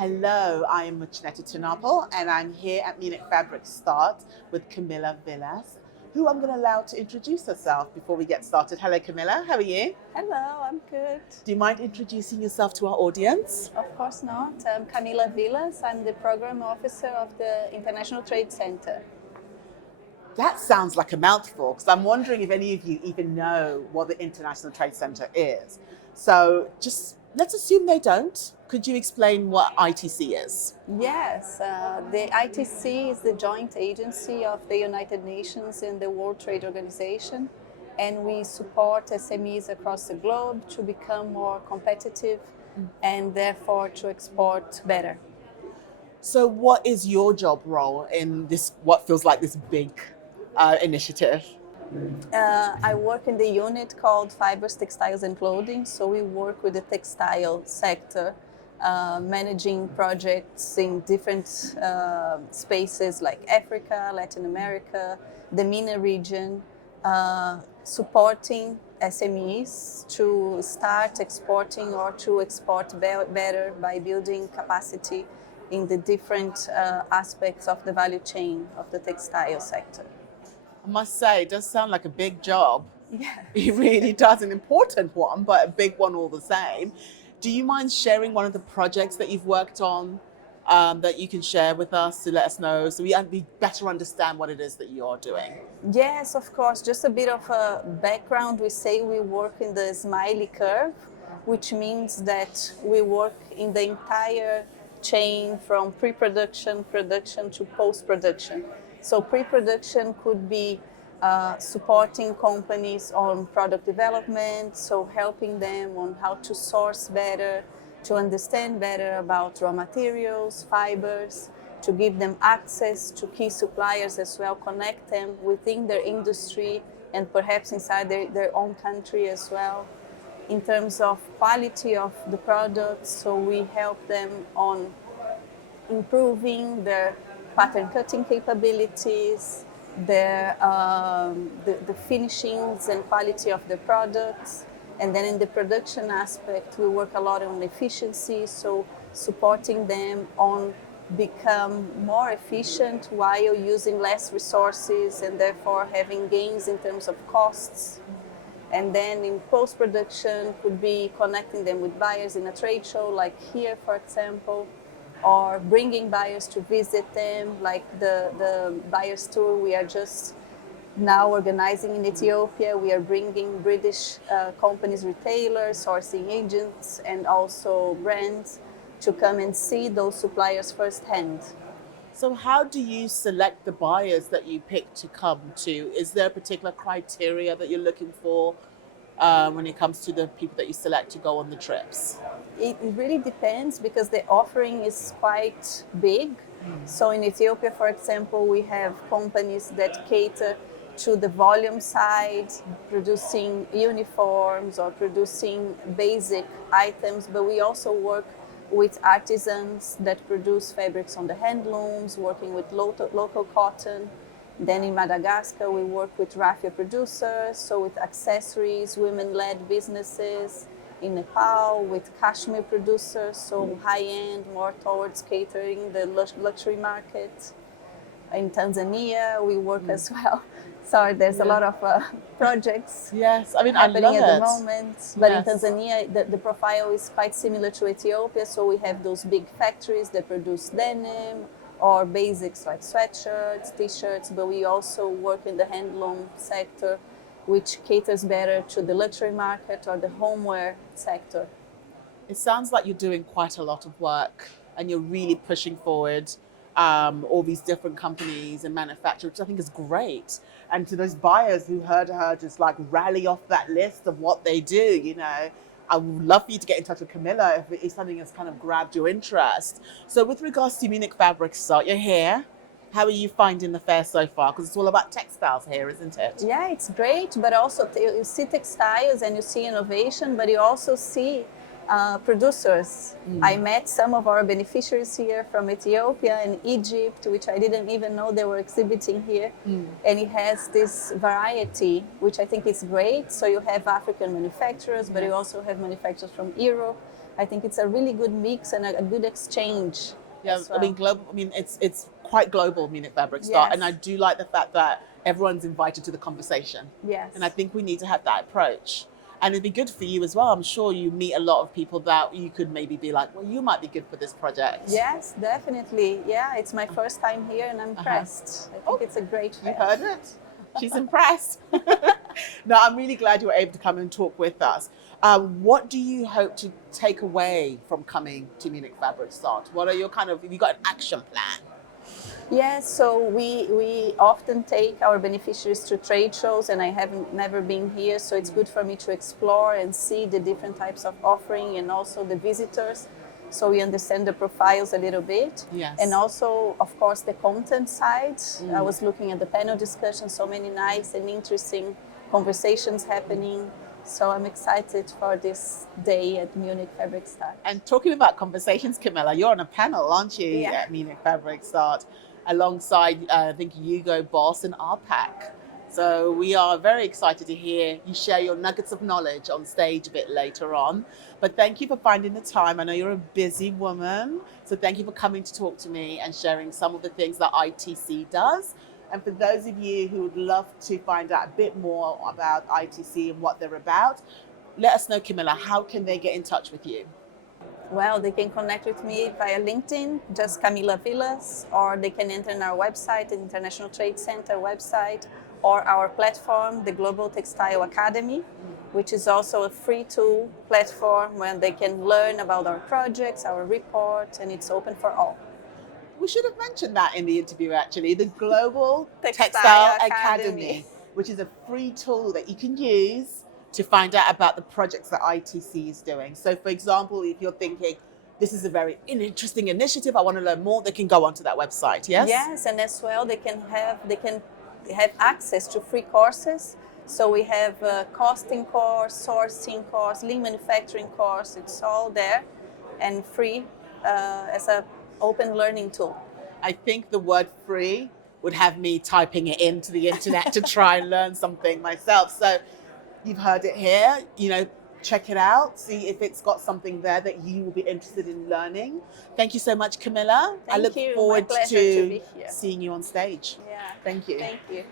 Hello, I am Muchaneta to Napel, and I'm here at Munich Fabric Start with Camila Villas, who I'm going to allow to introduce herself before we get started. Hello, Camila. How are you? Hello, I'm good. Do you mind introducing yourself to our audience? Of course not. I'm Camila Villas. I'm the program officer of the International Trade Center. That sounds like a mouthful, because I'm wondering if any of you even know what the International Trade Center is. So just let's assume they don't. Could you explain what ITC is? Yes, the ITC is the joint agency of the United Nations and the World Trade Organization, and we support SMEs across the globe to become more competitive and therefore to export better. So what is your job role in this, what feels like this big initiative? I work in the unit called Fibers, Textiles and Clothing, so we work with the textile sector, managing projects in different spaces like Africa, Latin America, the MENA region, supporting SMEs to start exporting or to export better by building capacity in the different aspects of the value chain of the textile sector. I must say, it does sound like a big job. Yes. It really does, an important one, but a big one all the same. Do you mind sharing one of the projects that you've worked on that you can share with us to let us know so we better understand what it is that you're doing? Yes, of course. Just a bit of a background. We say we work in the smiley curve, which means that we work in the entire chain from pre-production, production to post-production. So pre-production could be supporting companies on product development, so helping them on how to source better, to understand better about raw materials, fibers, to give them access to key suppliers as well, connect them within their industry and perhaps inside their own country as well. In terms of quality of the products, so we help them on improving their pattern cutting capabilities, the finishings and quality of the products. And then in the production aspect, we work a lot on efficiency, so supporting them on become more efficient while using less resources and therefore having gains in terms of costs. And then in post-production could be connecting them with buyers in a trade show like here, for example, or bringing buyers to visit them, like the buyers tour we are just now organizing in Ethiopia. We are bringing British companies, retailers, sourcing agents, and also brands to come and see those suppliers firsthand. So how do you select the buyers that you pick to come to? Is there a particular criteria that you're looking for when it comes to the people that you select to go on the trips? It really depends because the offering is quite big. So in Ethiopia, for example, we have companies that cater to the volume side, producing uniforms or producing basic items, but we also work with artisans that produce fabrics on the handlooms, working with local cotton. Then in Madagascar, we work with raffia producers, so with accessories, women-led businesses. In Nepal, with cashmere producers, so high-end, more towards catering the luxury market. In Tanzania, we work as well. Sorry, there's a lot of projects Yes, I mean, happening I love at it. the moment. But Yes. in Tanzania, the profile is quite similar to Ethiopia. So we have those big factories that produce denim or basics like sweatshirts, t-shirts, but we also work in the handloom sector, which caters better to the luxury market or the homeware sector. It sounds like you're doing quite a lot of work and you're really pushing forward all these different companies and manufacturers, which I think is great. And to those buyers who heard her just like rally off that list of what they do, you know, I would love for you to get in touch with Camilla if it is something that's kind of grabbed your interest. So with regards to Munich Fabric Start, you're here. How are you finding the fair so far? Because it's all about textiles here, isn't it? Yeah, it's great, but also you see textiles and you see innovation, but you also see producers. I met some of our beneficiaries here from Ethiopia and Egypt, which I didn't even know they were exhibiting here. And it has this variety, which I think is great. So you have African manufacturers, but you also have manufacturers from Europe, I think it's a really good mix and a good exchange. Yeah, as well. I mean, global. I mean, it's quite global, Munich Fabric Start, Yes. and I do like the fact that everyone's invited to the conversation. Yes. And I think we need to have that approach. And it'd be good for you as well. I'm sure you meet a lot of people that you could maybe be like, well, you might be good for this project. Yes, definitely. Yeah, it's my first time here and I'm impressed. I think it's a great You fair. heard it? She's impressed. No, I'm really glad you were able to come and talk with us. What do you hope to take away from coming to Munich Fabric Start? What are your have you got an action plan? Yes, so we often take our beneficiaries to trade shows, and I haven't never been here, so it's good for me to explore and see the different types of offering and also the visitors, so we understand the profiles a little bit. Yes. And also, of course, the content side. I was looking at the panel discussion, so many nice and interesting conversations happening. So I'm excited for this day at Munich Fabric Start. And talking about conversations, Camila, you're on a panel, aren't you, Yeah. at Munich Fabric Start, alongside, I think, Hugo Boss and RPAC. So we are very excited to hear you share your nuggets of knowledge on stage a bit later on. But thank you for finding the time. I know you're a busy woman, so thank you for coming to talk to me and sharing some of the things that ITC does. And for those of you who would love to find out a bit more about ITC and what they're about, let us know, Camila, how can they get in touch with you? Well, they can connect with me via LinkedIn, just Camila Villas, or they can enter on our website, the International Trade Center website, or our platform, the Global Textile Academy, which is also a free tool platform where they can learn about our projects, our report, and it's open for all. We should have mentioned that in the interview, actually. The Global Textile Textile Academy. Academy, which is a free tool that you can use to find out about the projects that ITC is doing. So, for example, if you're thinking, this is a very interesting initiative, I want to learn more, they can go onto that website, yes? Yes, and as well, they can have access to free courses. So we have a costing course, sourcing course, lean manufacturing course. It's all there and free as a open learning tool. I think the word free would have me typing it into the internet to try and learn something myself. So you've heard it here, check it out, see if it's got something there that you will be interested in learning. Thank you so much, Camila. I look you. forward My pleasure to be here. seeing you on stage. Yeah. Thank you. Thank you.